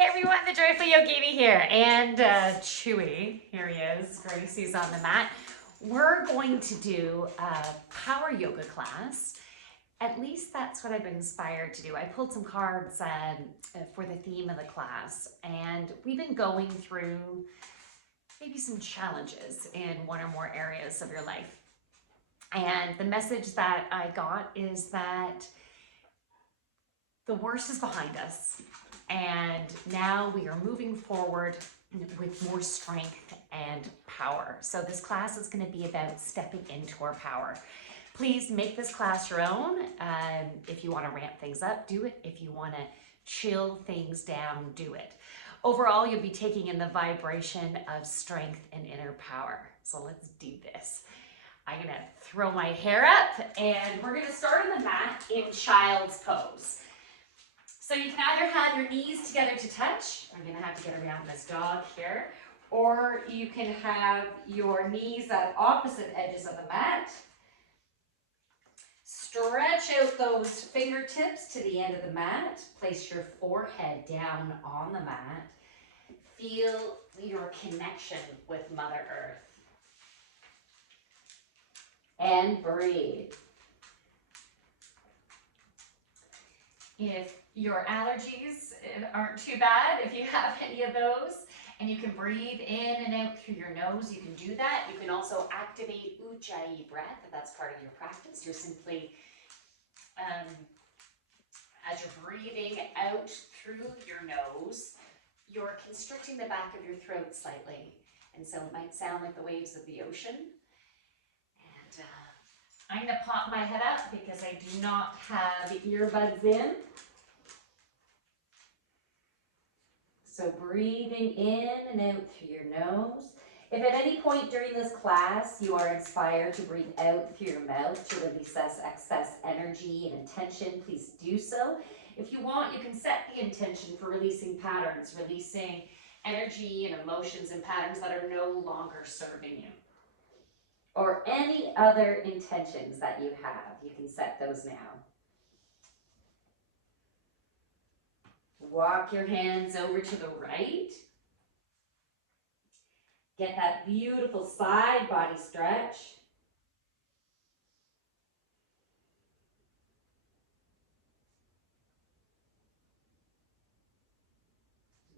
Hey everyone, the Joyful Yogini here, and Chewy, here he is, Gracie's on the mat. We're going to do a power yoga class. At least that's what I've been inspired to do. I pulled some cards for the theme of the class, and we've been going through maybe some challenges in one or more areas of your life. And the message that I got is that the worst is behind us, and now we are moving forward with more strength and power. So this class is going to be about stepping into our power. Please make this class your own. If you want to ramp things up, do it. If you want to chill things down, do it. Overall, you'll be taking in the vibration of strength and inner power. So let's do this. I'm going to throw my hair up, and we're going to start on the mat in child's pose. So you can either have your knees together to touch. I'm going to have to get around this dog here. Or you can have your knees at opposite edges of the mat. Stretch out those fingertips to the end of the mat. Place your forehead down on the mat. Feel your connection with Mother Earth. And breathe. If your allergies aren't too bad, if you have any of those, and you can breathe in and out through your nose, you can do that. You can also activate Ujjayi breath, if that's part of your practice. You're simply, as you're breathing out through your nose, you're constricting the back of your throat slightly. And so it might sound like the waves of the ocean. And I'm going to pop my head up because I do not have earbuds in. So breathing in and out through your nose. If at any point during this class you are inspired to breathe out through your mouth to release excess energy and intention, please do so. If you want, you can set the intention for releasing patterns, releasing energy and emotions and patterns that are no longer serving you. Or any other intentions that you have, you can set those now. Walk your hands over to the right. Get that beautiful side body stretch.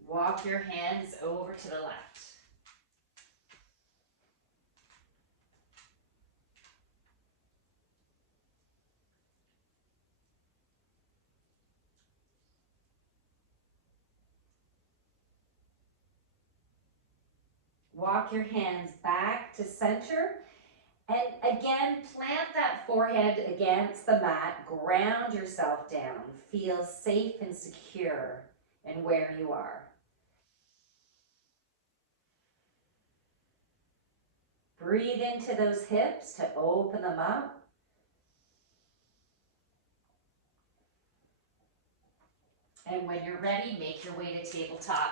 Walk your hands over to the left. Walk your hands back to center. And again, plant that forehead against the mat. Ground yourself down. Feel safe and secure in where you are. Breathe into those hips to open them up. And when you're ready, make your way to tabletop.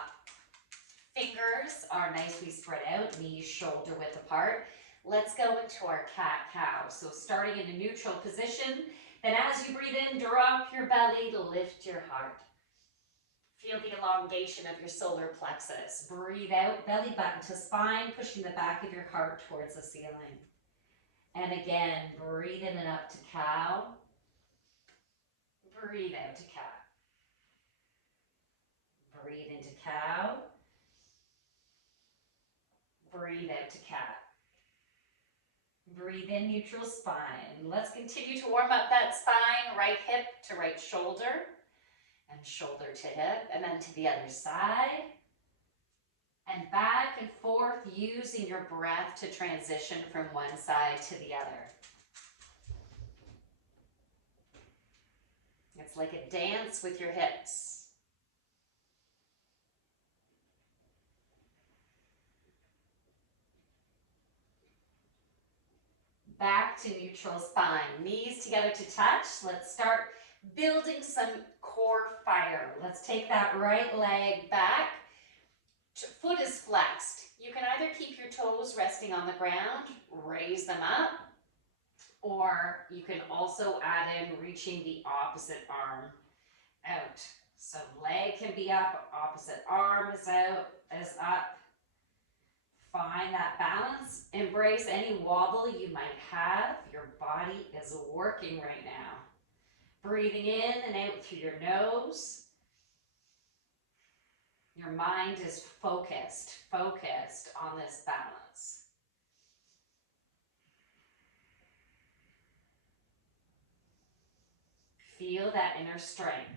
Fingers are nicely spread out, knees shoulder width apart. Let's go into our cat-cow. So starting in a neutral position, then as you breathe in, drop your belly, lift your heart. Feel the elongation of your solar plexus. Breathe out, belly button to spine, pushing the back of your heart towards the ceiling. And again, breathe in and up to cow. Breathe out to cat. Breathe into cow. Breathe out to cat. Breathe in, neutral spine. Let's continue to warm up that spine, right hip to right shoulder, and shoulder to hip, and then to the other side. And back and forth, using your breath to transition from one side to the other. It's like a dance with your hips. Back to neutral spine, knees together to touch. Let's start building some core fire. Let's take that right leg back. Foot is flexed. You can either keep your toes resting on the ground, raise them up, or you can also add in reaching the opposite arm out. So leg can be up, opposite arm is out, is up. Find that balance. Embrace any wobble you might have. Your body is working right now. Breathing in and out through your nose. Your mind is focused on this balance. Feel that inner strength.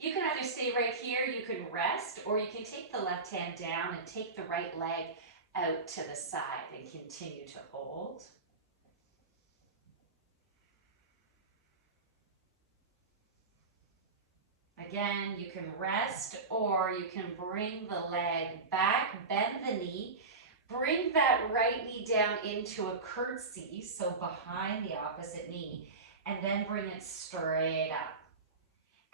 You can either stay right here, you can rest, or you can take the left hand down and take the right leg out to the side and continue to hold. Again, you can rest or you can bring the leg back, bend the knee, bring that right knee down into a curtsy, so behind the opposite knee, and then bring it straight up.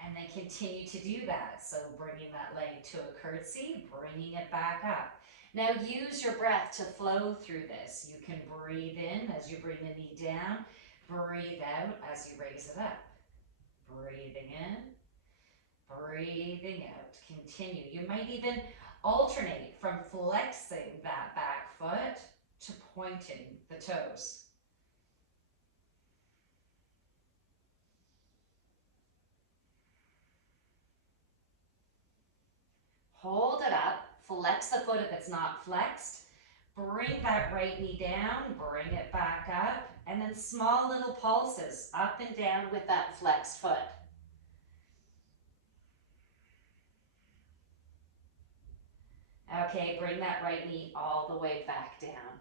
And then continue to do that. So bringing that leg to a curtsy, bringing it back up. Now use your breath to flow through this. You can breathe in as you bring the knee down, breathe out as you raise it up. Breathing in, breathing out. Continue. You might even alternate from flexing that back foot to pointing the toes. Hold it up, flex the foot if it's not flexed. Bring that right knee down, bring it back up, and then small little pulses up and down with that flexed foot. Okay, bring that right knee all the way back down.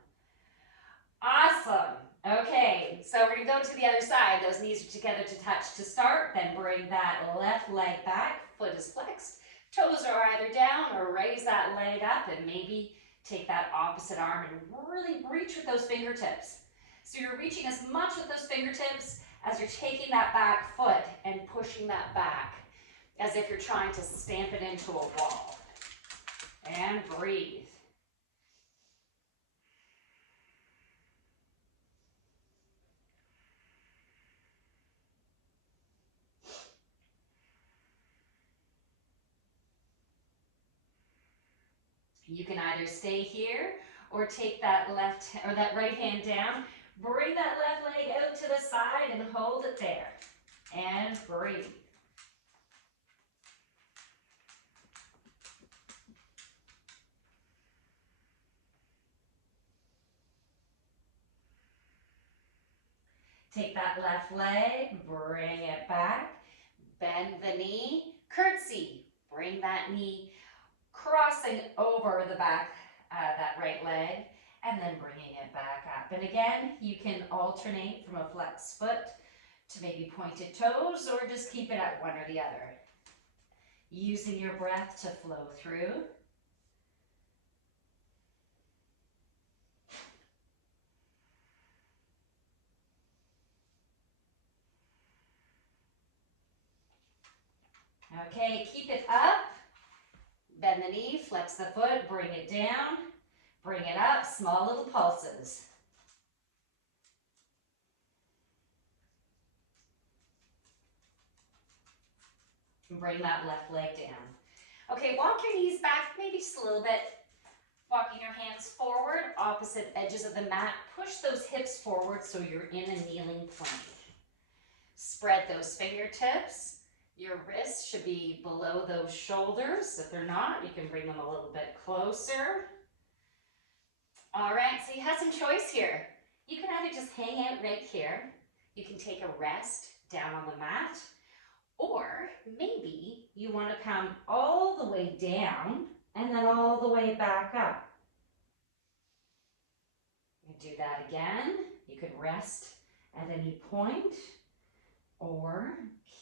Awesome. Okay, so we're gonna go to the other side. Those knees are together to touch to start, then bring that left leg back, foot is flexed. Toes are either down or raise that leg up and maybe take that opposite arm and really reach with those fingertips. So you're reaching as much with those fingertips as you're taking that back foot and pushing that back as if you're trying to stamp it into a wall. And breathe. You can either stay here or take that left or that right hand down. Bring that left leg out to the side and hold it there. And breathe. Take that left leg, bring it back, bend the knee, curtsy. Bring that knee crossing over the back, that right leg, and then bringing it back up. And again, you can alternate from a flexed foot to maybe pointed toes, or just keep it at one or the other. Using your breath to flow through. Okay, keep it up. Bend the knee, flex the foot, bring it down, bring it up, small little pulses. And bring that left leg down. Okay, walk your knees back, maybe just a little bit. Walking your hands forward, opposite edges of the mat. Push those hips forward so you're in a kneeling plank. Spread those fingertips. Your wrists should be below those shoulders. If they're not, you can bring them a little bit closer. All right, so you have some choice here. You can either just hang out right here. You can take a rest down on the mat. Or maybe you want to come all the way down and then all the way back up. You do that again. You could rest at any point or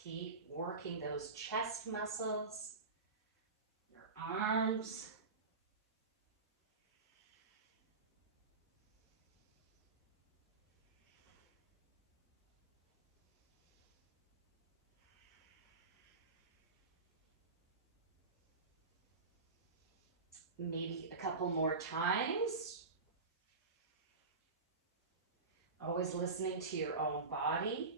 keep working those chest muscles, your arms. Maybe a couple more times. Always listening to your own body.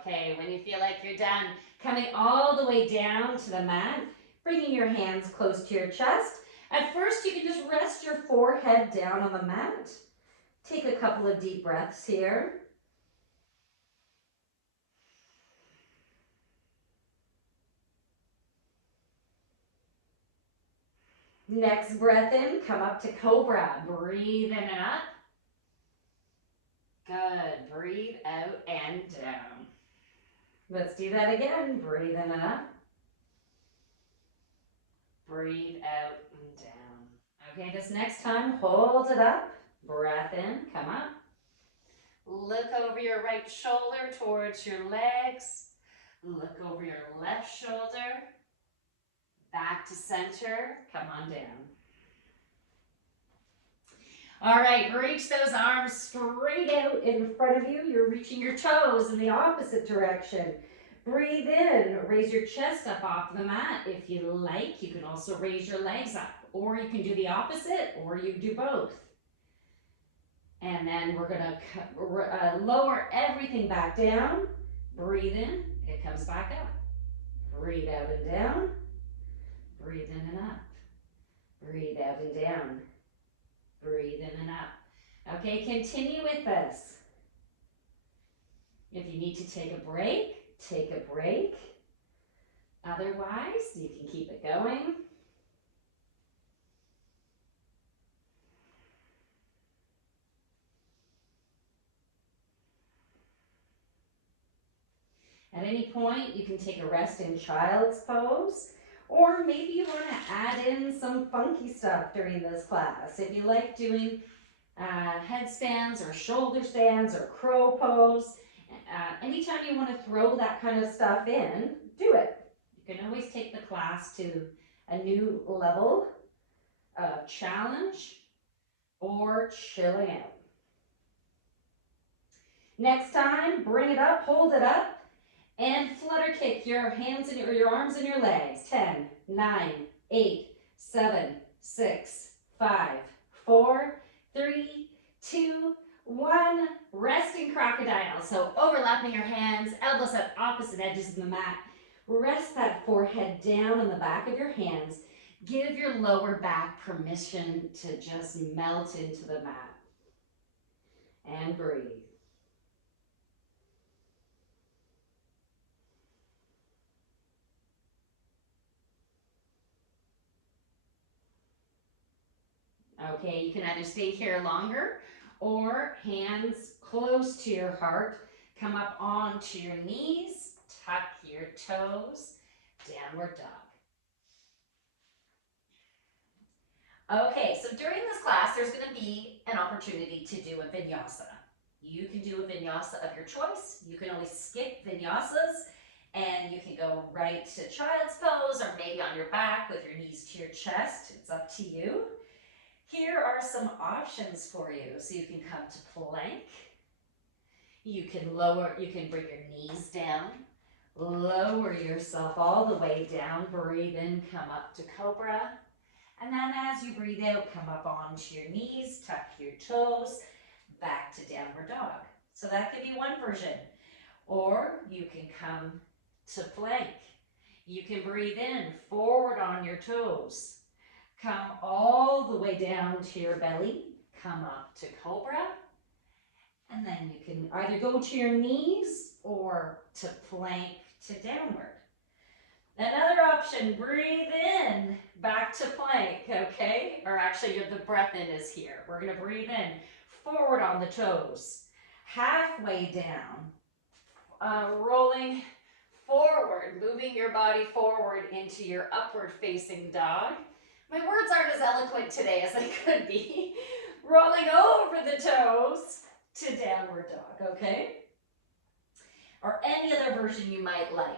Okay, when you feel like you're done, coming all the way down to the mat, bringing your hands close to your chest. At first, you can just rest your forehead down on the mat. Take a couple of deep breaths here. Next breath in, come up to cobra. Breathe in and up. Good. Breathe out and down. Let's do that again. Breathe in and up. Breathe out and down. Okay, this next time, hold it up. Breath in, come up. Look over your right shoulder towards your legs. Look over your left shoulder. Back to center. Come on down. All right, reach those arms straight out in front of you. You're reaching your toes in the opposite direction. Breathe in, raise your chest up off the mat. If you like, you can also raise your legs up, or you can do the opposite, or you do both. And then we're gonna lower everything back down. Breathe in, it comes back up. Breathe out and down. Breathe in and up. Breathe out and down. Breathe in and up. Okay, continue with this. If you need to take a break, take a break. Otherwise, you can keep it going. At any point, you can take a rest in child's pose, or maybe you want to add in some funky stuff during this class. If you like doing headstands or shoulder stands or crow pose, anytime you want to throw that kind of stuff in, do it. You can always take the class to a new level of challenge or chilling out. Next time, bring it up, hold it up, and flutter kick your hands and your arms and your legs. 10, 9, 8, 7, 6, 5, 4, 3, 2, 1. Resting crocodile. So overlapping your hands, elbows at opposite edges of the mat. Rest that forehead down on the back of your hands. Give your lower back permission to just melt into the mat. And breathe. Okay, you can either stay here longer or hands close to your heart. Come up onto your knees, tuck your toes, downward dog. Okay, so during this class, there's going to be an opportunity to do a vinyasa. You can do a vinyasa of your choice. You can always skip vinyasas and you can go right to child's pose or maybe on your back with your knees to your chest. It's up to you. Here are some options for you. So you can come to plank. You can bring your knees down. Lower yourself all the way down. Breathe in, come up to cobra. And then as you breathe out, come up onto your knees, tuck your toes, back to downward dog. So that could be one version. Or you can come to plank. You can breathe in, forward on your toes. Come all the way down to your belly, come up to cobra, and then you can either go to your knees or to plank to downward. Another option, breathe in, back to plank, okay? Or actually, the breath in is here. We're gonna breathe in, forward on the toes, halfway down, rolling forward, moving your body forward into your upward facing dog. My words aren't as eloquent today as they could be. Rolling over the toes to downward dog, okay? Or any other version you might like.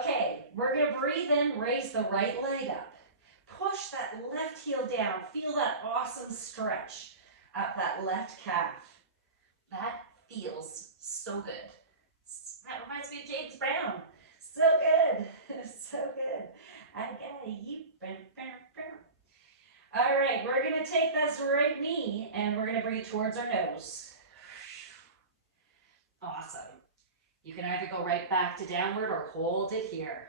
Okay, we're gonna breathe in, raise the right leg up. Push that left heel down. Feel that awesome stretch up that left calf. That feels so good. That reminds me of James Brown. So good, so good. All right, we're gonna take this right knee and we're gonna bring it towards our nose. Awesome. You can either go right back to downward or hold it here.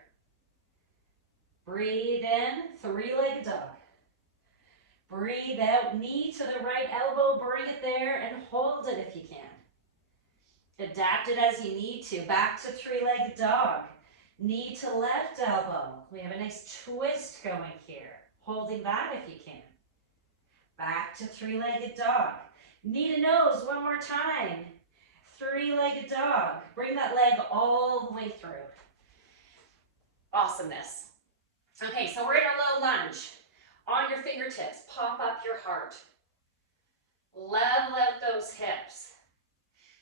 Breathe in, three-legged dog. Breathe out, knee to the right elbow, bring it there and hold it if you can. Adapt it as you need to. Back to three-legged dog. Knee to left elbow. We have a nice twist going here. Holding that if you can. Back to three-legged dog. Knee to nose one more time. Three-legged dog. Bring that leg all the way through. Awesomeness. Okay, so we're in our low lunge. On your fingertips, pop up your heart. Level out those hips.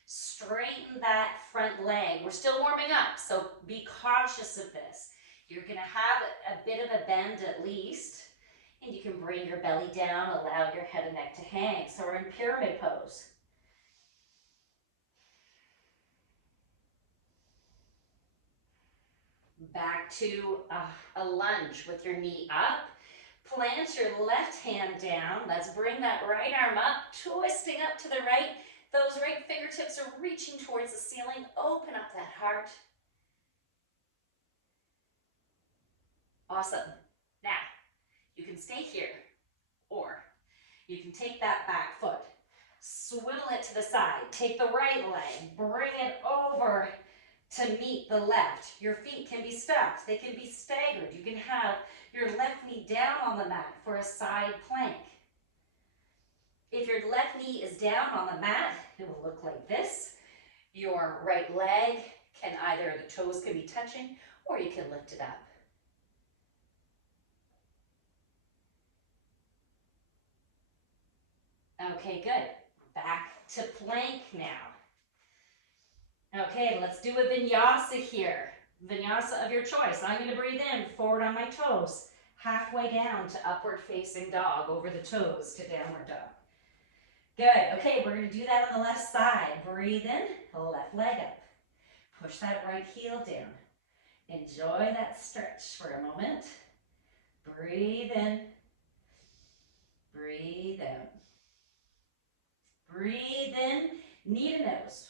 Straighten that front leg. We're still warming up, so be cautious of this. You're going to have a bit of a bend at least, and you can bring your belly down, allow your head and neck to hang. So we're in pyramid pose. Back to a lunge with your knee up. Plant your left hand down. Let's bring that right arm up, twisting up to the right. Those right fingertips are reaching towards the ceiling. Open up that heart. Awesome. Now, you can stay here, or you can take that back foot, swivel it to the side, take the right leg, bring it over to meet the left. Your feet can be stacked, they can be staggered. You can have your left knee down on the mat for a side plank. If your left knee is down on the mat, it will look like this. Your right leg can either, the toes can be touching, or you can lift it up. Okay, good. Back to plank now. Okay, let's do a vinyasa here. Vinyasa of your choice. I'm going to breathe in, forward on my toes, halfway down to upward facing dog, over the toes to downward dog. Good. Okay, we're going to do that on the left side. Breathe in, left leg up. Push that right heel down. Enjoy that stretch for a moment. Breathe in. Breathe out. Breathe in, knee to nose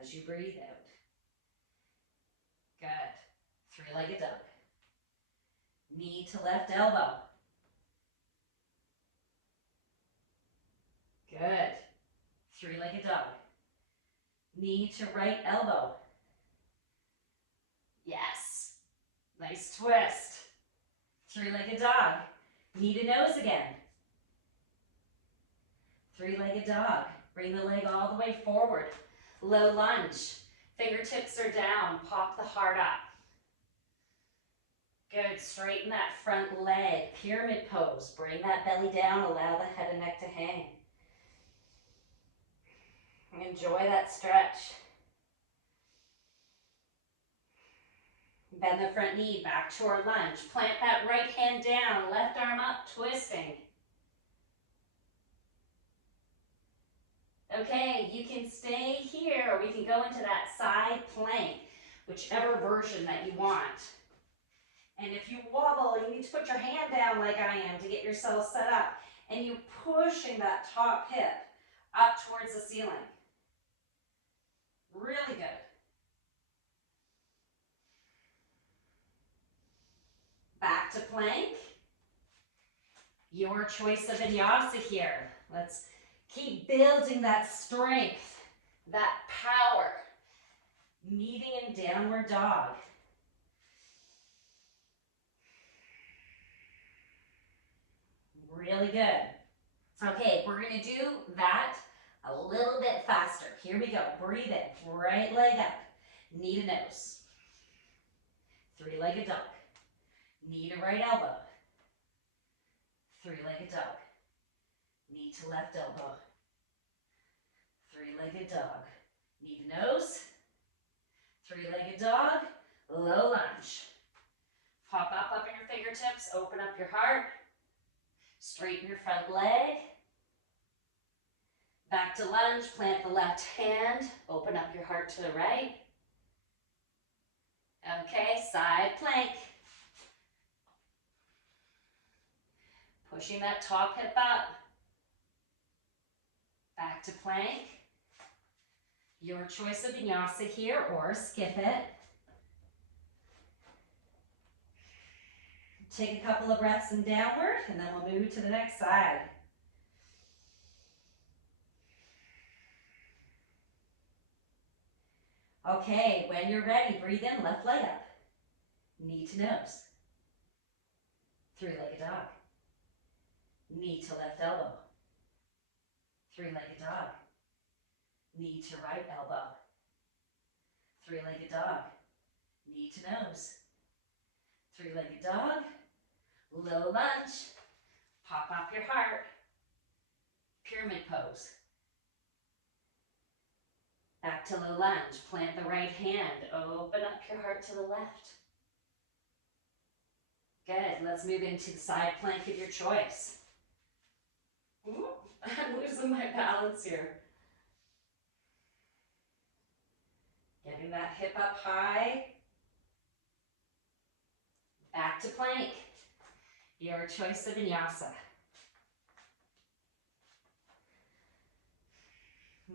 as you breathe out. Good. Three-legged dog. Knee to left elbow. Good. Three-legged dog. Knee to right elbow. Yes. Nice twist. Three-legged dog. Knee to nose again. Three-legged dog. Bring the leg all the way forward. Low lunge. Fingertips are down. Pop the heart up. Good. Straighten that front leg. Pyramid pose. Bring that belly down. Allow the head and neck to hang. Enjoy that stretch. Bend the front knee back to our lunge. Plant that right hand down. Left arm up. Twisting. Okay, you can stay here, or we can go into that side plank, whichever version that you want. And if you wobble, you need to put your hand down like I am to get yourself set up. And you're pushing that top hip up towards the ceiling. Really good. Back to plank. Your choice of vinyasa here. Let's keep building that strength, that power. Meeting in downward dog. Really good. Okay, we're going to do that a little bit faster. Here we go. Breathe in. Right leg up. Knee to nose. Three-legged dog. Knee to right elbow. Three-legged dog. Knee to left elbow. Three-legged dog. Knee to nose. Three-legged dog. Low lunge. Pop up in your fingertips. Open up your heart. Straighten your front leg. Back to lunge. Plant the left hand. Open up your heart to the right. Okay, side plank. Pushing that top hip up. Back to plank. Your choice of vinyasa here, or skip it. Take a couple of breaths in downward, and then we'll move to the next side. Okay, when you're ready, breathe in, left leg up. Knee to nose. Three-legged dog. Knee to left elbow. Three-legged dog. Knee to right elbow. Three-legged dog. Knee to nose. Three-legged dog. Low lunge. Pop up your heart. Pyramid pose. Back to low lunge. Plant the right hand. Open up your heart to the left. Good. Let's move into the side plank of your choice. Ooh, I'm losing my balance here. Getting that hip up high. Back to plank. Your choice of vinyasa.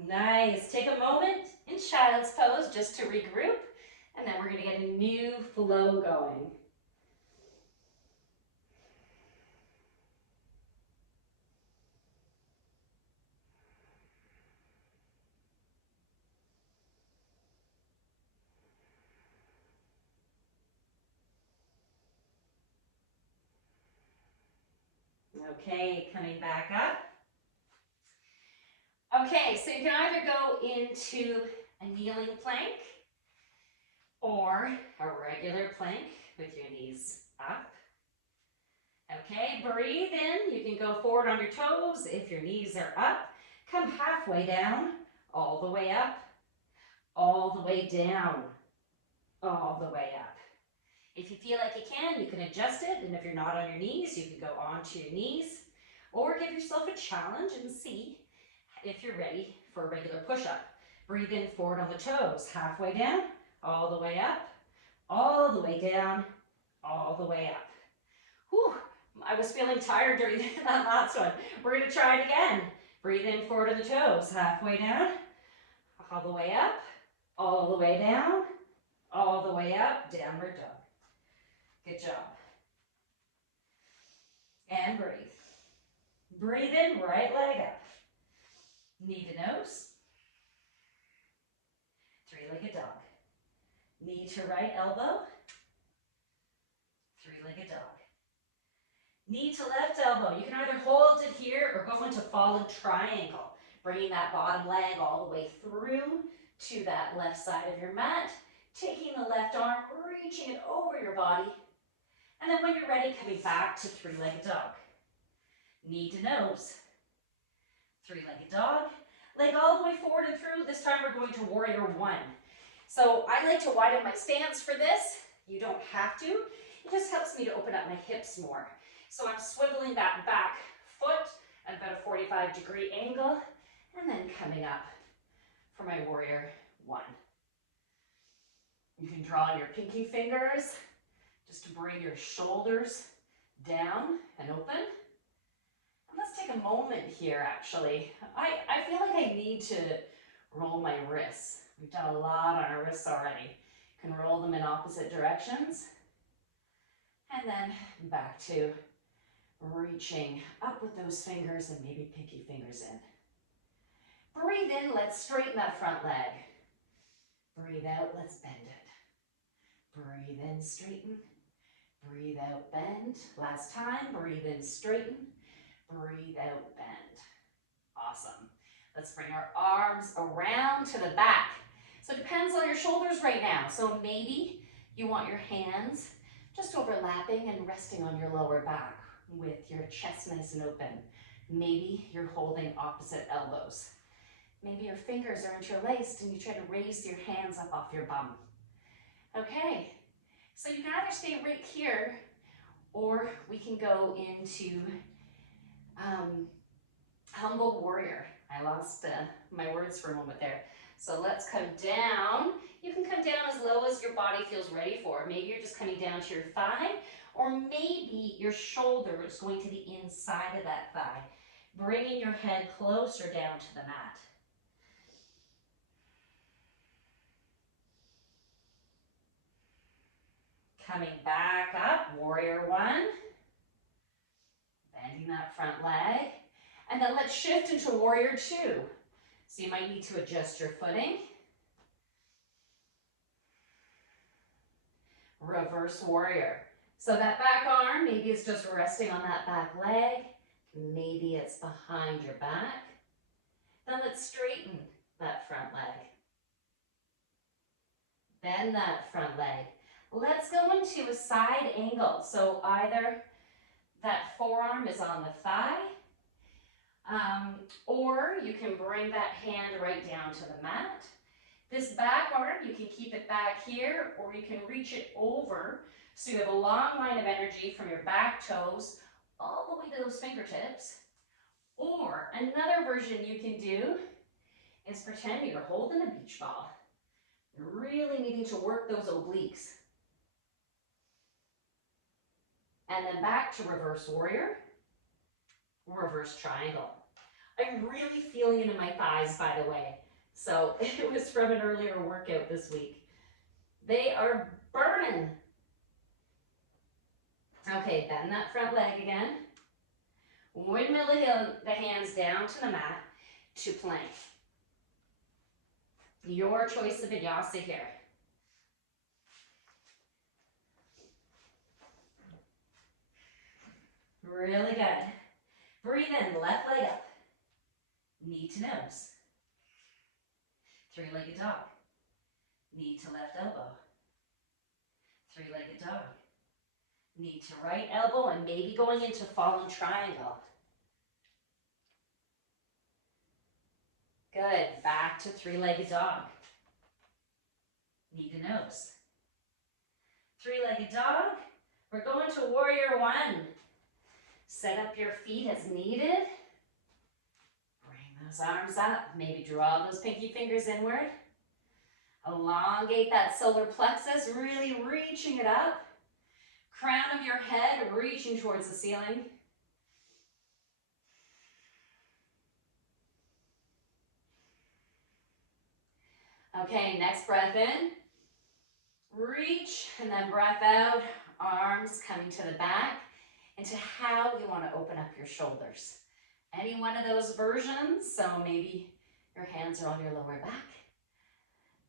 Nice. Take a moment in child's pose just to regroup, and then we're going to get a new flow going. Okay, coming back up. Okay, so you can either go into a kneeling plank or a regular plank with your knees up. Okay, breathe in. You can go forward on your toes if your knees are up. Come halfway down, all the way up, all the way down, all the way up. If you feel like you can adjust it, and if you're not on your knees, you can go onto your knees, or give yourself a challenge and see if you're ready for a regular push-up. Breathe in forward on the toes, halfway down, all the way up, all the way down, all the way up. Whew, I was feeling tired during that last one. We're gonna try it again. Breathe in forward on the toes, halfway down, all the way up, all the way down, all the way up, downward dog. Good job. And breathe. Breathe in, right leg up. Knee to nose. Three-legged dog. Knee to right elbow. Three-legged dog. Knee to left elbow. You can either hold it here or go into fallen triangle, bringing that bottom leg all the way through to that left side of your mat, taking the left arm, reaching it over your body, and then when you're ready, coming back to three-legged dog. Knee to nose. Three-legged dog. Leg all the way forward and through. This time we're going to warrior one. So I like to widen my stance for this. You don't have to. It just helps me to open up my hips more. So I'm swiveling that back foot at about a 45-degree angle, and then coming up for my warrior one. You can draw on your pinky fingers just to bring your shoulders down and open. And let's take a moment here, actually. I feel like I need to roll my wrists. We've done a lot on our wrists already. You can roll them in opposite directions. And then back to reaching up with those fingers and maybe pinky fingers in. Breathe in, let's straighten that front leg. Breathe out, let's bend it. Breathe in, straighten. Breathe out, bend. Last time, breathe in, straighten. Breathe out, bend. Awesome. Let's bring our arms around to the back. So it depends on your shoulders right now. So maybe you want your hands just overlapping and resting on your lower back with your chest nice and open. Maybe you're holding opposite elbows. Maybe your fingers are interlaced and you try to raise your hands up off your bum. Okay, so you can either stay right here or we can go into humble warrior. I lost my words for a moment there. So let's come down. You can come down as low as your body feels ready for. Maybe you're just coming down to your thigh, or maybe your shoulder is going to the inside of that thigh, bringing your head closer down to the mat. Coming back up, warrior one. Bending that front leg. And then let's shift into warrior two. So you might need to adjust your footing. Reverse warrior. So that back arm, maybe it's just resting on that back leg. Maybe it's behind your back. Then let's straighten that front leg. Bend that front leg. Let's go into a side angle. So either that forearm is on the thigh, or you can bring that hand right down to the mat. This back arm, you can keep it back here, or you can reach it over so you have a long line of energy from your back toes all the way to those fingertips. Or another version you can do is pretend you're holding a beach ball. You're really needing to work those obliques. And then back to reverse warrior, reverse triangle. I'm really feeling it in my thighs, by the way. So it was from an earlier workout this week. They are burning. Okay, bend that front leg again. Windmill the hands down to the mat to plank. Your choice of vinyasa here. Really good. Breathe in, left leg up. Knee to nose. Three-legged dog. Knee to left elbow. Three-legged dog. Knee to right elbow, and maybe going into fallen triangle. Good. Back to three-legged dog. Knee to nose. Three-legged dog. We're going to warrior one. Set up your feet as needed. Bring those arms up. Maybe draw those pinky fingers inward. Elongate that solar plexus, really reaching it up. Crown of your head reaching towards the ceiling. Okay, next breath in. Reach, and then breath out. Arms coming to the back. Into how you want to open up your shoulders. Any one of those versions, so maybe your hands are on your lower back.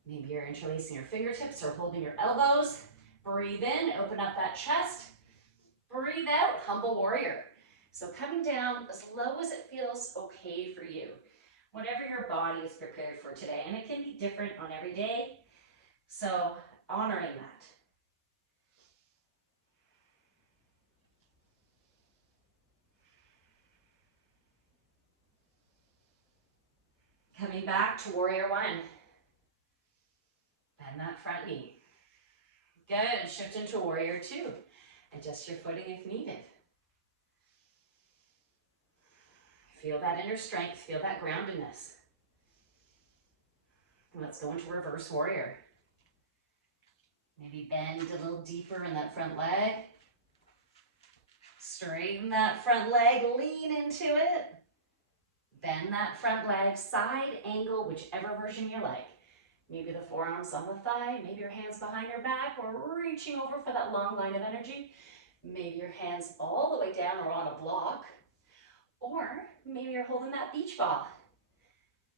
Maybe you're interlacing your fingertips or holding your elbows. Breathe in, open up that chest. Breathe out, humble warrior. So coming down as low as it feels okay for you. Whatever your body is prepared for today. And it can be different on every day. So honoring that. Coming back to warrior one. Bend that front knee. Good, shift into warrior two. Adjust your footing if needed. Feel that inner strength, feel that groundedness. Let's go into reverse warrior. Maybe bend a little deeper in that front leg. Straighten that front leg, lean into it. Bend that front leg, side angle, whichever version you like. Maybe the forearms on the thigh, maybe your hands behind your back, or reaching over for that long line of energy. Maybe your hands all the way down or on a block. Or maybe you're holding that beach ball.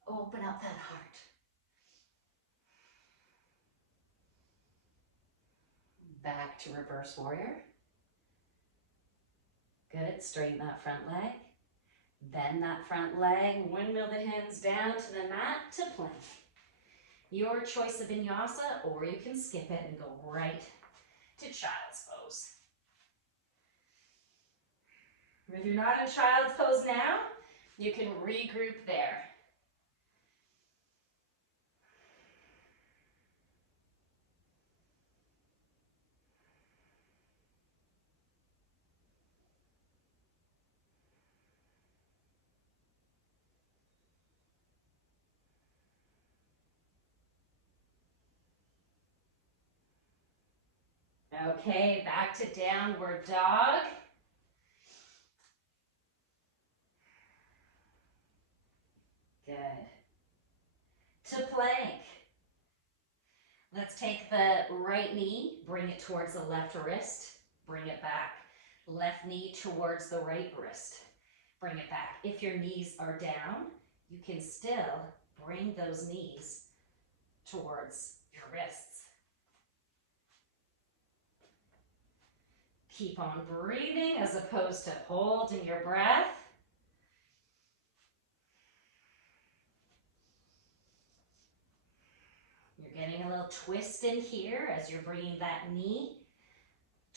Open up that heart. Back to reverse warrior. Good, straighten that front leg. Bend that front leg, windmill the hands down to the mat to plank. Your choice of vinyasa, or you can skip it and go right to child's pose. If you're not in child's pose now, you can regroup there. Okay, back to downward dog. Good. To plank. Let's take the right knee, bring it towards the left wrist, bring it back. Left knee towards the right wrist, bring it back. If your knees are down, you can still bring those knees towards your wrists. Keep on breathing as opposed to holding your breath. You're getting a little twist in here as you're bringing that knee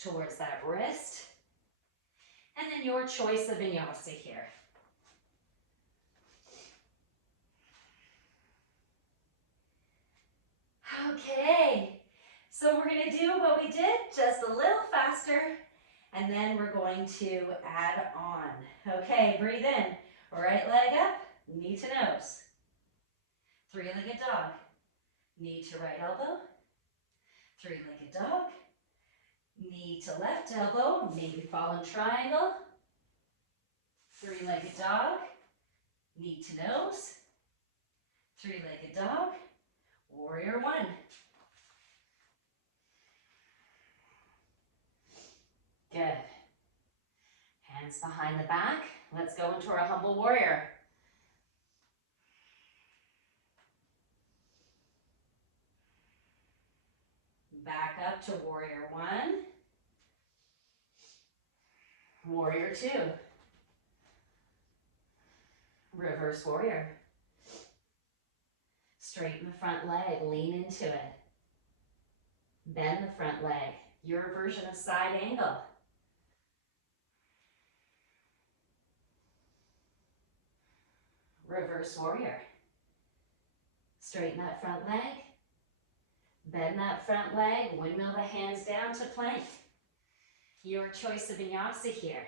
towards that wrist. And then your choice of vinyasa here. Okay, so we're going to do what we did, just a little faster, and then we're going to add on. Okay, breathe in. Right leg up, knee to nose. Three-legged dog. Knee to right elbow. Three-legged dog. Knee to left elbow, maybe fallen triangle. Three-legged dog. Knee to nose. Three-legged dog. Warrior one. Good. Hands behind the back. Let's go into our humble warrior. Back up to warrior one. Warrior two. Reverse warrior. Straighten the front leg, lean into it. Bend the front leg, your version of side angle. Reverse warrior. Straighten that front leg. Bend that front leg, windmill the hands down to plank. Your choice of vinyasa here.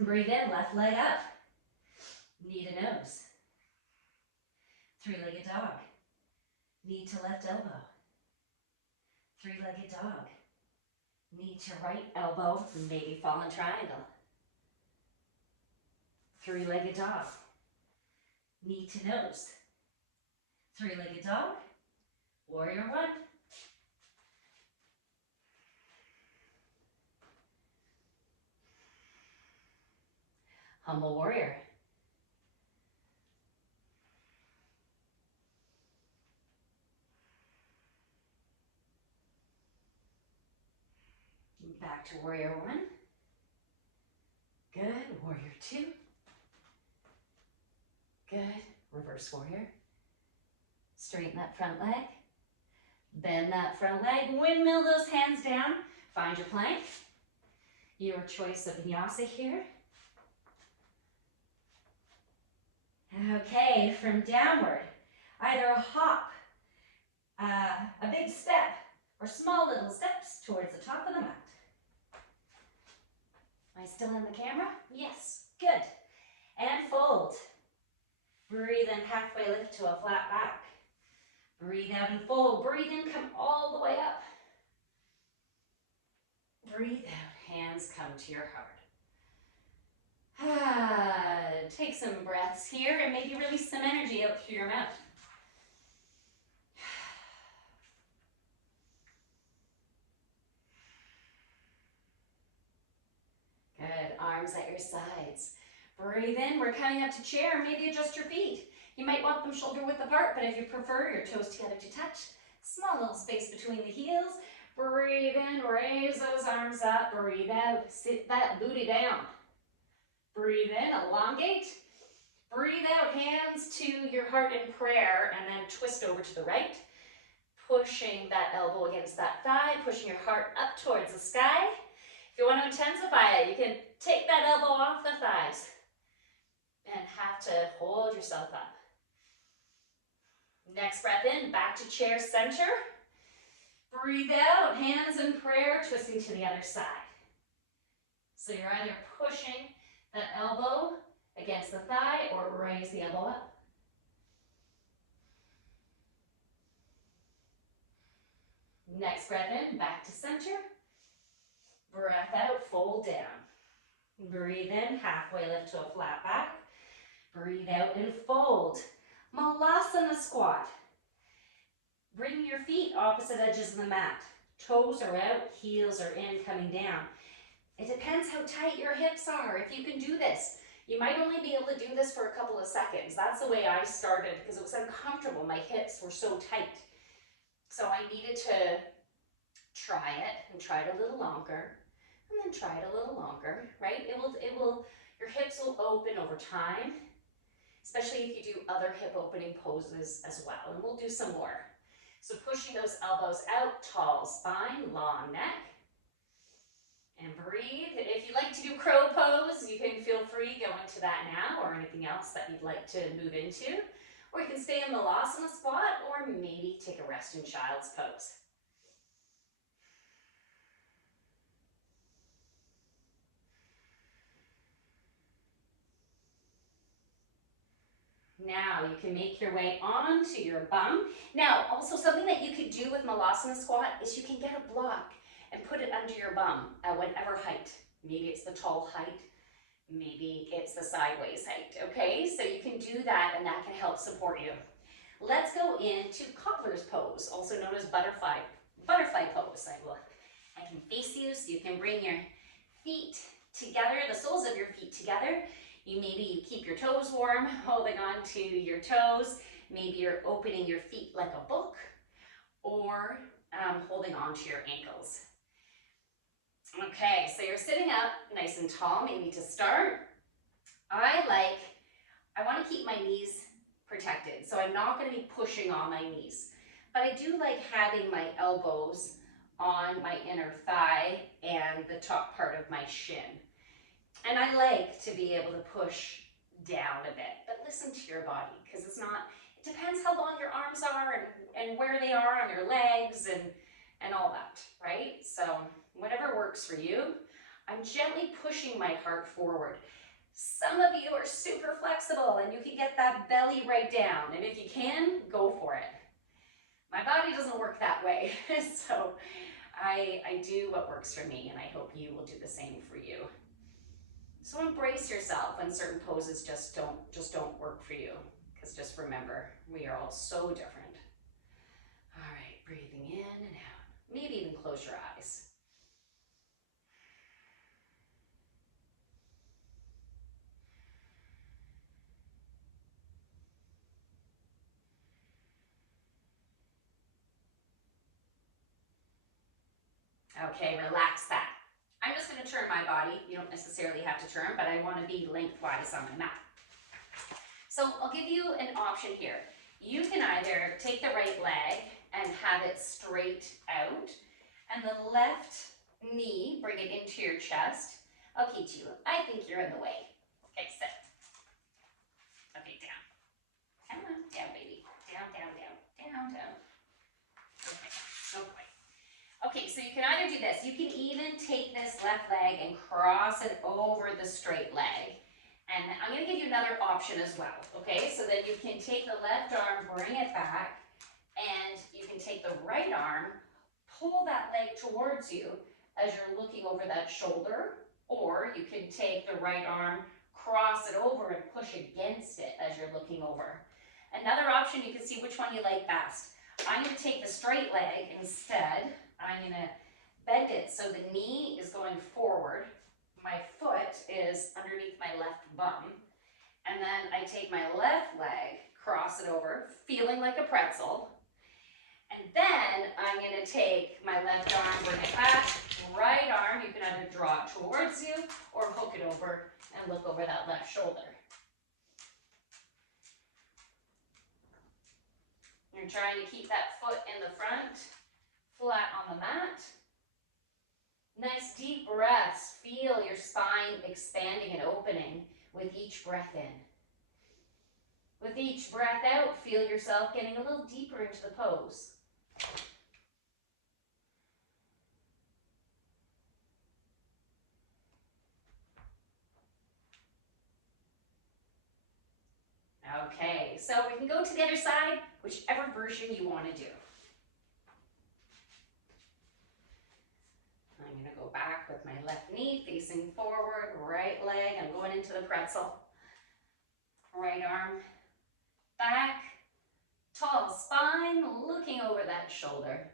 Breathe in, left leg up. Knee to nose. Three-legged dog. Knee to left elbow. Three-legged dog. Knee to right elbow, maybe fallen triangle. Three-legged dog. Knee to nose. Three-legged dog. Warrior one. Humble warrior. Back to warrior one. Good. Warrior two. Good. Reverse warrior. Straighten that front leg. Bend that front leg. Windmill those hands down. Find your plank. Your choice of vinyasa here. Okay, from downward, either a hop, a big step, or small little steps towards the top of the mat. Am I still in the camera? Yes, good. And fold. Breathe in, halfway lift to a flat back. Breathe out and fold. Breathe in, come all the way up. Breathe out, hands come to your heart. Take some breaths here and maybe release some energy out through your mouth. Good, arms at your sides. Breathe in, we're coming up to chair, maybe adjust your feet. You might want them shoulder width apart, but if you prefer your toes together to touch, small little space between the heels. Breathe in, raise those arms up, breathe out, sit that booty down. Breathe in, elongate. Breathe out, hands to your heart in prayer, and then twist over to the right. Pushing that elbow against that thigh, pushing your heart up towards the sky. If you want to intensify it, you can take that elbow off the thighs and have to hold yourself up. Next breath in, back to chair center. Breathe out, hands in prayer, twisting to the other side. So you're either pushing that elbow against the thigh or raise the elbow up. Next breath in, back to center. Breath out, fold down. Breathe in, halfway lift to a flat back. Breathe Breathe out and fold. Malasana squat. Bring your feet opposite edges of the mat. Toes are out, heels are in, coming down. It depends how tight your hips are. If you can do this, you might only be able to do this for a couple of seconds. That's the way I started because it was uncomfortable. My hips were so tight. So I needed to try it and try it a little longer and then try it a little longer, right? Your hips will open over time, especially if you do other hip opening poses as well. And we'll do some more. So pushing those elbows out, tall spine, long neck. And breathe. If you like to do crow pose, you can feel free go into that now or anything else that you'd like to move into. Or you can stay in Malasana squat or maybe take a rest in child's pose. Now you can make your way onto your bum. Now, also something that you could do with Malasana squat is you can get a block and put it under your bum at whatever height. Maybe it's the tall height, maybe it's the sideways height, okay? So you can do that and that can help support you. Let's go into cobbler's pose, also known as butterfly pose. I can face you so you can bring your feet together, the soles of your feet together. Maybe you keep your toes warm, holding on to your toes. Maybe you're opening your feet like a book or holding on to your ankles. Okay, so you're sitting up nice and tall, maybe to start. I want to keep my knees protected, so I'm not going to be pushing on my knees. But I do like having my elbows on my inner thigh and the top part of my shin. And I like to be able to push down a bit, but listen to your body, because it depends how long your arms are and where they are on your legs and all that, right? So whatever works for you. I'm gently pushing my heart forward. Some of you are super flexible and you can get that belly right down. And if you can, go for it. My body doesn't work that way. So I do what works for me, and I hope you will do the same for you. So embrace yourself when certain poses just don't work for you. Because just remember, we are all so different. All right, breathing in and out. Maybe even close your eyes. Okay, relax that. I'm just going to turn my body. You don't necessarily have to turn, but I want to be lengthwise on the mat. So I'll give you an option here. You can either take the right leg and have it straight out, and the left knee, bring it into your chest. Okay, Chu, I think you're in the way. Okay, sit. Okay, down. Come on, down, baby. Down, down, down, down, down. Okay, no point. Okay, so you can either do this. You can even take this left leg and cross it over the straight leg. And I'm going to give you another option as well, okay? So that you can take the left arm, bring it back, and you can take the right arm, pull that leg towards you as you're looking over that shoulder, or you can take the right arm, cross it over and push against it as you're looking over. Another option, you can see which one you like best. I'm going to take the straight leg instead. I'm going to bend it so the knee is going forward. My foot is underneath my left bum. And then I take my left leg, cross it over, feeling like a pretzel. And then I'm going to take my left arm, bring it back. Right arm, you can either draw it towards you or hook it over and look over that left shoulder. You're trying to keep that foot in the front, flat on the mat. Nice deep breaths. Feel your spine expanding and opening with each breath in. With each breath out, feel yourself getting a little deeper into the pose. Okay, so we can go to the other side, whichever version you want to do. I'm going to go back with my left knee facing forward, right leg. I'm going into the pretzel. Right right arm back, tall spine, looking over that shoulder.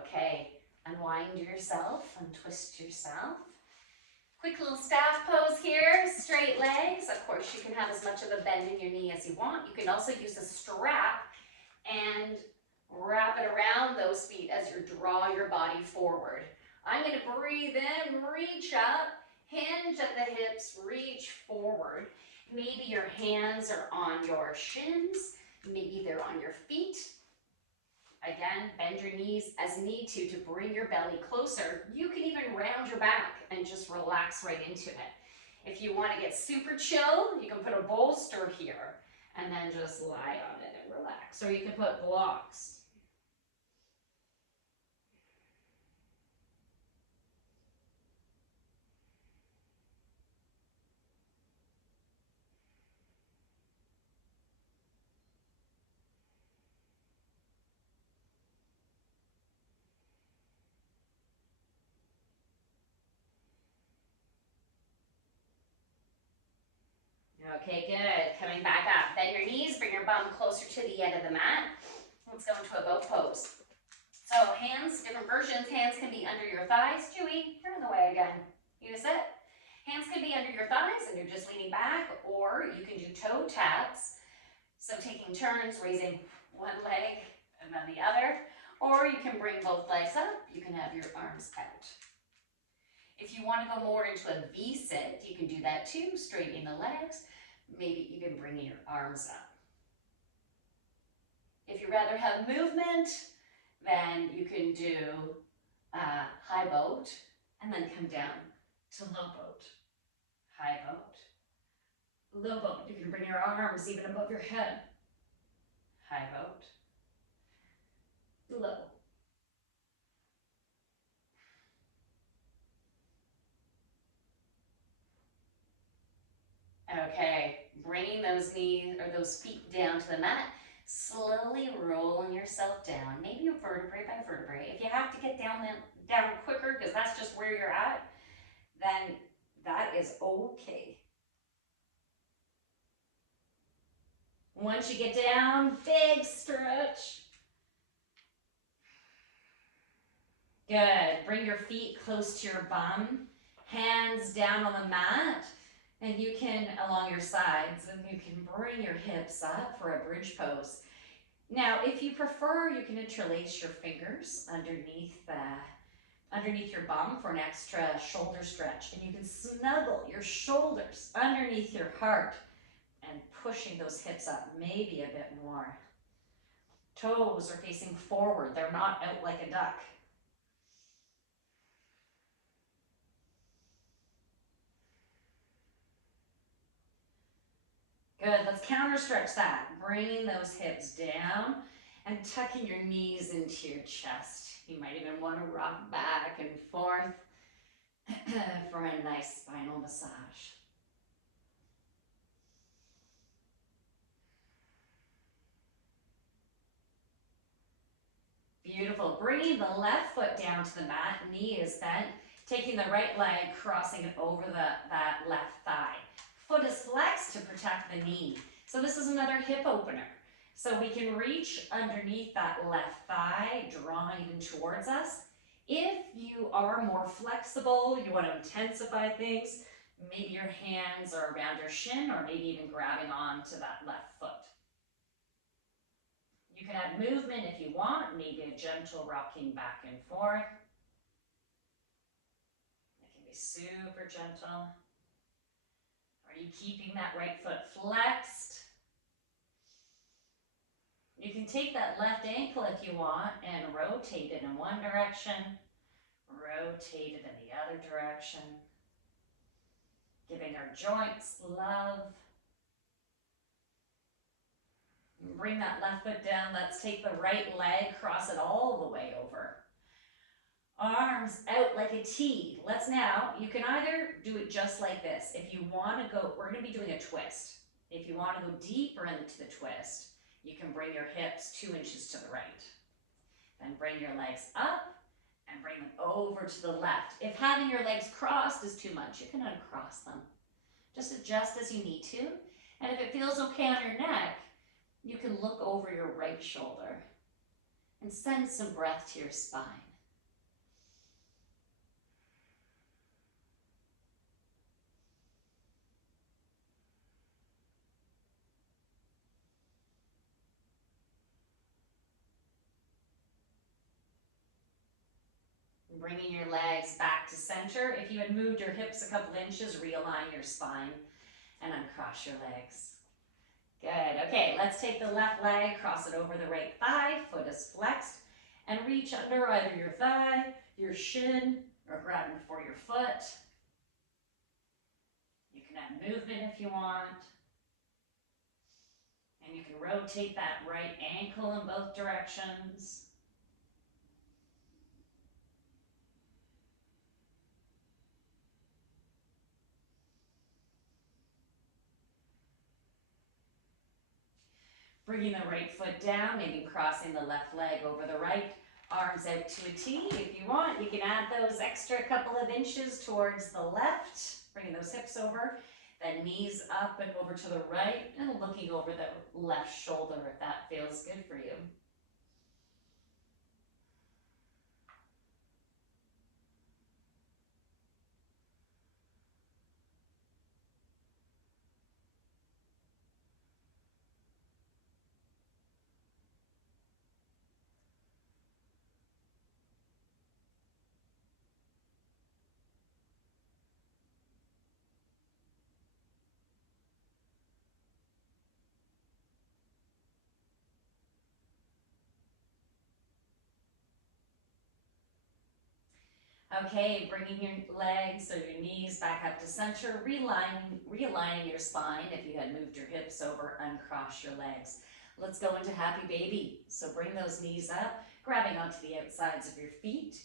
Okay, unwind yourself, untwist yourself. Quick little staff pose here, straight legs. Of course, you can have as much of a bend in your knee as you want. You can also use a strap and wrap it around those feet as you draw your body forward. I'm going to breathe in, reach up, hinge at the hips, reach forward. Maybe your hands are on your shins, maybe they're on your feet. Again, bend your knees as need to bring your belly closer. You can even round your back and just relax right into it. If you want to get super chill, you can put a bolster here and then just lie on it and relax. Or you can put blocks. Okay, good. Coming back up. Bend your knees, bring your bum closer to the end of the mat. Let's go into a boat pose. So hands, different versions. Hands can be under your thighs. Chewy, you're in the way again. You sit. Hands can be under your thighs and you're just leaning back, or you can do toe taps. So taking turns, raising one leg and then the other, or you can bring both legs up. You can have your arms out. If you want to go more into a V-sit, you can do that too, straightening the legs, maybe even bringing your arms up. If you'd rather have movement, then you can do high boat and then come down to low boat. High boat, low boat. You can bring your arms even above your head. High boat, low. Okay, bringing those knees or those feet down to the mat, slowly rolling yourself down, maybe vertebrae by vertebrae. If you have to get down quicker because that's just where you're at, then that is okay. Once you get down, big stretch. Good. Bring your feet close to your bum, hands down on the mat. And you can, along your sides, and you can bring your hips up for a bridge pose. Now, if you prefer, you can interlace your fingers underneath your bum for an extra shoulder stretch. And you can snuggle your shoulders underneath your heart and pushing those hips up maybe a bit more. Toes are facing forward. They're not out like a duck. Good, let's counter stretch that. Bringing those hips down and tucking your knees into your chest. You might even want to rock back and forth for a nice spinal massage. Beautiful. Bringing the left foot down to the mat, knee is bent. Taking the right leg, crossing it over that left thigh. Foot is flexed to protect the knee. So this is another hip opener. So we can reach underneath that left thigh, drawing it in towards us. If you are more flexible, you want to intensify things, maybe your hands are around your shin or maybe even grabbing onto that left foot. You can add movement if you want, maybe a gentle rocking back and forth. It can be super gentle. Are you keeping that right foot flexed? You can take that left ankle if you want and rotate it in one direction, rotate it in the other direction, giving our joints love. Bring that left foot down. Let's take the right leg, cross it all the way over. Arms out like a T. Let's now, you can either do it just like this. If you want to go, we're going to be doing a twist. If you want to go deeper into the twist, you can bring your hips 2 inches to the right. Then bring your legs up and bring them over to the left. If having your legs crossed is too much, you can uncross them. Just adjust as you need to. And if it feels okay on your neck, you can look over your right shoulder and send some breath to your spine. Bringing your legs back to center. If you had moved your hips a couple inches, realign your spine and uncross your legs. Good. Okay, let's take the left leg, cross it over the right thigh, foot is flexed, and reach under either your thigh, your shin, or grabbing for your foot. You can add movement if you want. And you can rotate that right ankle in both directions. Bringing the right foot down, maybe crossing the left leg over the right, arms out to a T. If you want, you can add those extra couple of inches towards the left, bringing those hips over, then knees up and over to the right, and looking over the left shoulder if that feels good for you. Okay, bringing your legs or your knees back up to center, realigning your spine. If you had moved your hips over, uncross your legs. Let's go into happy baby. So bring those knees up, grabbing onto the outsides of your feet,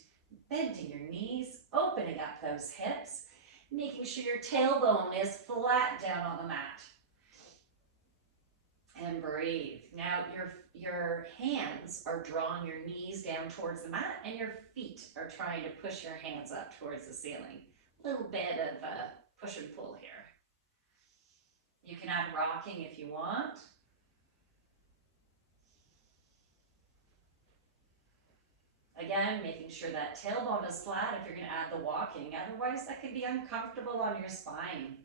bending your knees, opening up those hips, making sure your tailbone is flat down on the mat. And breathe. Now your hands are drawing your knees down towards the mat and your feet are trying to push your hands up towards the ceiling. A little bit of a push and pull here. You can add rocking if you want. Again, making sure that tailbone is flat if you're going to add the walking. Otherwise, that could be uncomfortable on your spine.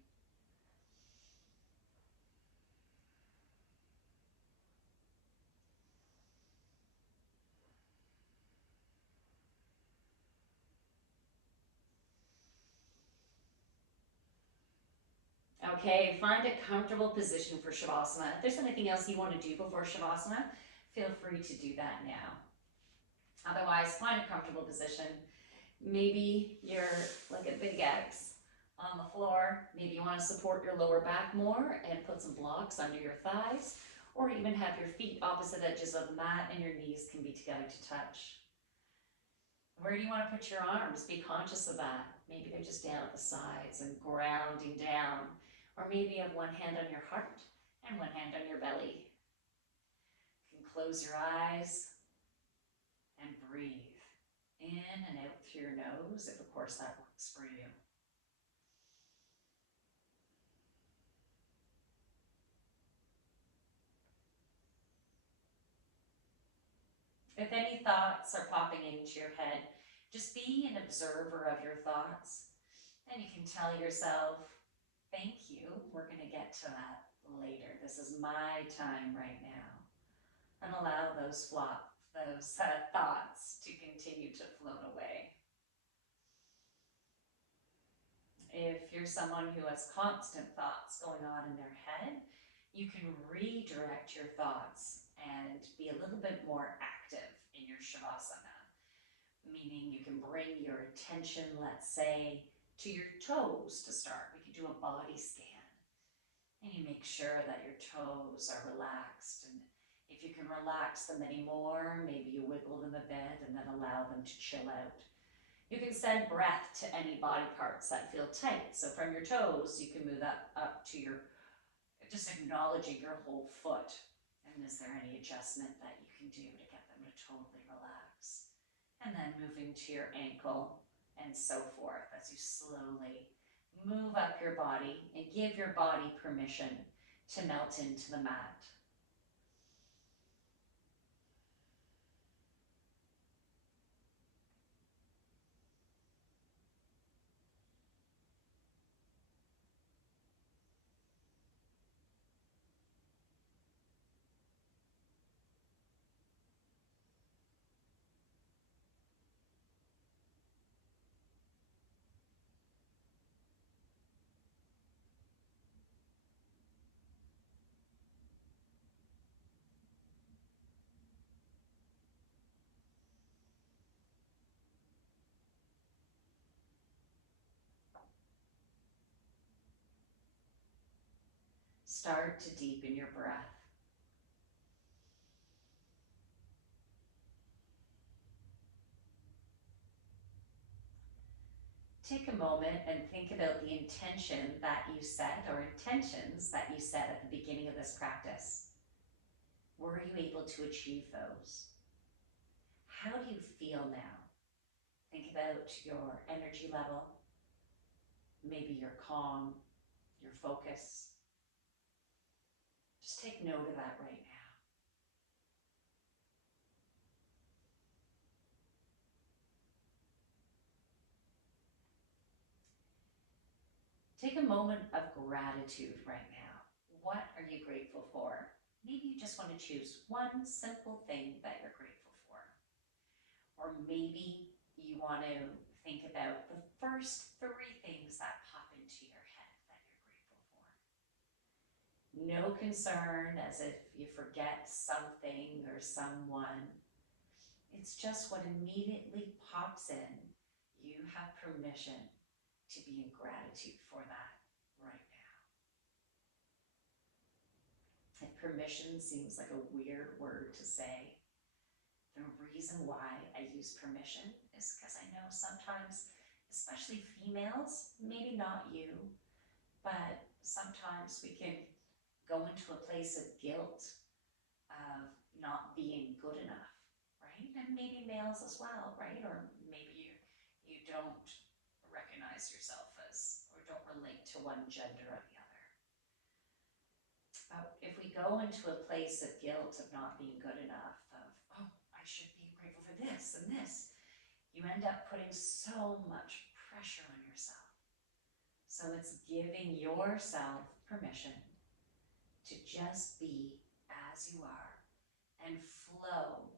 Okay, find a comfortable position for Shavasana. If there's anything else you want to do before Shavasana, feel free to do that now. Otherwise, find a comfortable position. Maybe you're like a big X on the floor. Maybe you want to support your lower back more and put some blocks under your thighs, or even have your feet opposite edges of the mat and your knees can be together to touch. Where do you want to put your arms? Be conscious of that. Maybe they're just down at the sides and grounding down. Or maybe you have one hand on your heart and one hand on your belly. You can close your eyes and breathe in and out through your nose, if of course that works for you. If any thoughts are popping into your head, just be an observer of your thoughts. And you can tell yourself, thank you, we're going to get to that later. This is my time right now. And allow those thoughts to continue to float away. If you're someone who has constant thoughts going on in their head, you can redirect your thoughts and be a little bit more active in your Shavasana. Meaning you can bring your attention, let's say, to your toes to start. We could do a body scan. And you make sure that your toes are relaxed. And if you can relax them anymore, maybe you wiggle them a bit and then allow them to chill out. You can send breath to any body parts that feel tight. So from your toes, you can move that up to your just acknowledging your whole foot. And is there any adjustment that you can do to get them to totally relax? And then moving to your ankle and so forth as you slowly move up your body and give your body permission to melt into the mat. Start to deepen your breath. Take a moment and think about the intention that you set, or intentions that you set at the beginning of this practice. Were you able to achieve those? How do you feel now? Think about your energy level, maybe your calm, your focus. Just take note of that right now. Take a moment of gratitude right now. What are you grateful for? Maybe you just want to choose one simple thing that you're grateful for. Or maybe you want to think about the first 3 things that pop into your head that you're grateful for. No concern as if you forget something or someone. It's just what immediately pops in. You have permission to be in gratitude for that right now. And permission seems like a weird word to say. The reason why I use permission is because I know sometimes, especially females, maybe not you, but sometimes we can go into a place of guilt of not being good enough, right? And maybe males as well, right? Or maybe you don't recognize yourself as, or don't relate to one gender or the other. If we go into a place of guilt of not being good enough, of, oh, I should be grateful for this and this, you end up putting so much pressure on yourself. So it's giving yourself permission to just be as you are and flow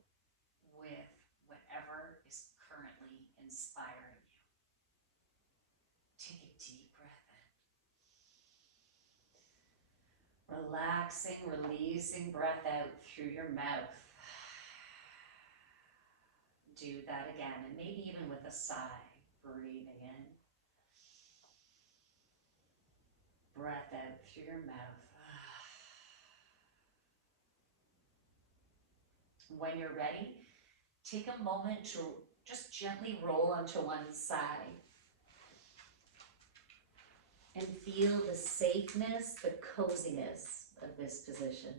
with whatever is currently inspiring you. Take a deep breath in. Relaxing, releasing breath out through your mouth. Do that again, and maybe even with a sigh, breathing in. Breath out through your mouth. When you're ready, take a moment to just gently roll onto one side and feel the safeness, the coziness of this position.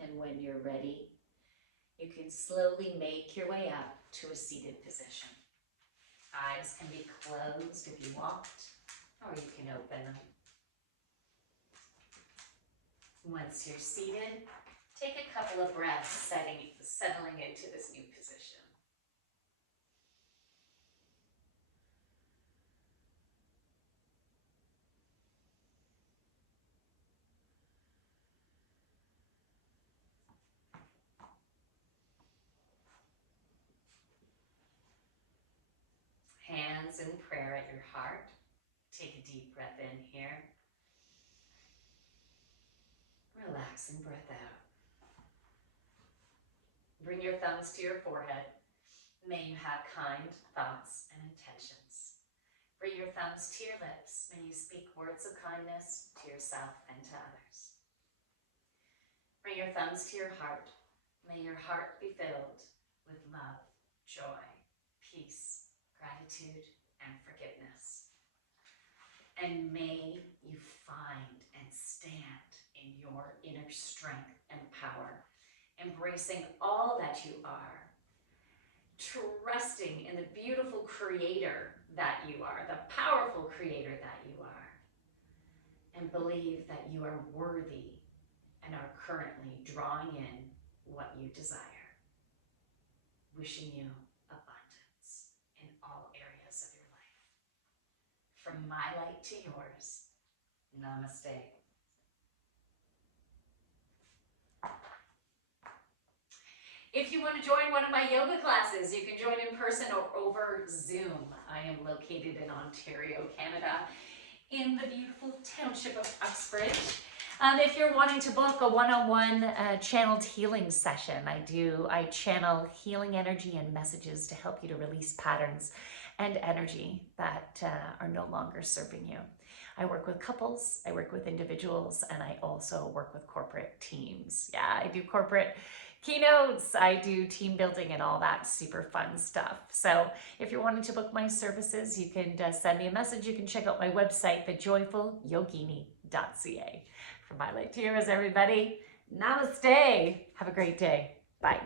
And when you're ready, you can slowly make your way up to a seated position. Eyes can be closed if you want, or you can open them. Once you're seated, take a couple of breaths settling into this new position. Hands in prayer at your heart. Take a deep breath in here. Relaxing breath out. Bring your thumbs to your forehead. May you have kind thoughts and intentions. Bring your thumbs to your lips. May you speak words of kindness to yourself and to others. Bring your thumbs to your heart. May your heart be filled with love, joy, peace, gratitude, and forgiveness. And may you find and stand in your inner strength and power, embracing all that you are, trusting in the beautiful creator that you are, the powerful creator that you are, and believe that you are worthy and are currently drawing in what you desire. Wishing you abundance in all areas of your life. From my light to yours, namaste. If you want to join one of my yoga classes, you can join in person or over Zoom. I am located in Ontario, Canada, in the beautiful township of Uxbridge. If you're wanting to book a one-on-one channeled healing session, I channel healing energy and messages to help you to release patterns and energy that are no longer serving you. I work with couples, I work with individuals, and I also work with corporate teams. Yeah, I do corporate keynotes, I do team building and all that super fun stuff. So if you're wanting to book my services, you can send me a message. You can check out my website, thejoyfulyogini.ca. From my light to yours, everybody, namaste. Have a great day. Bye.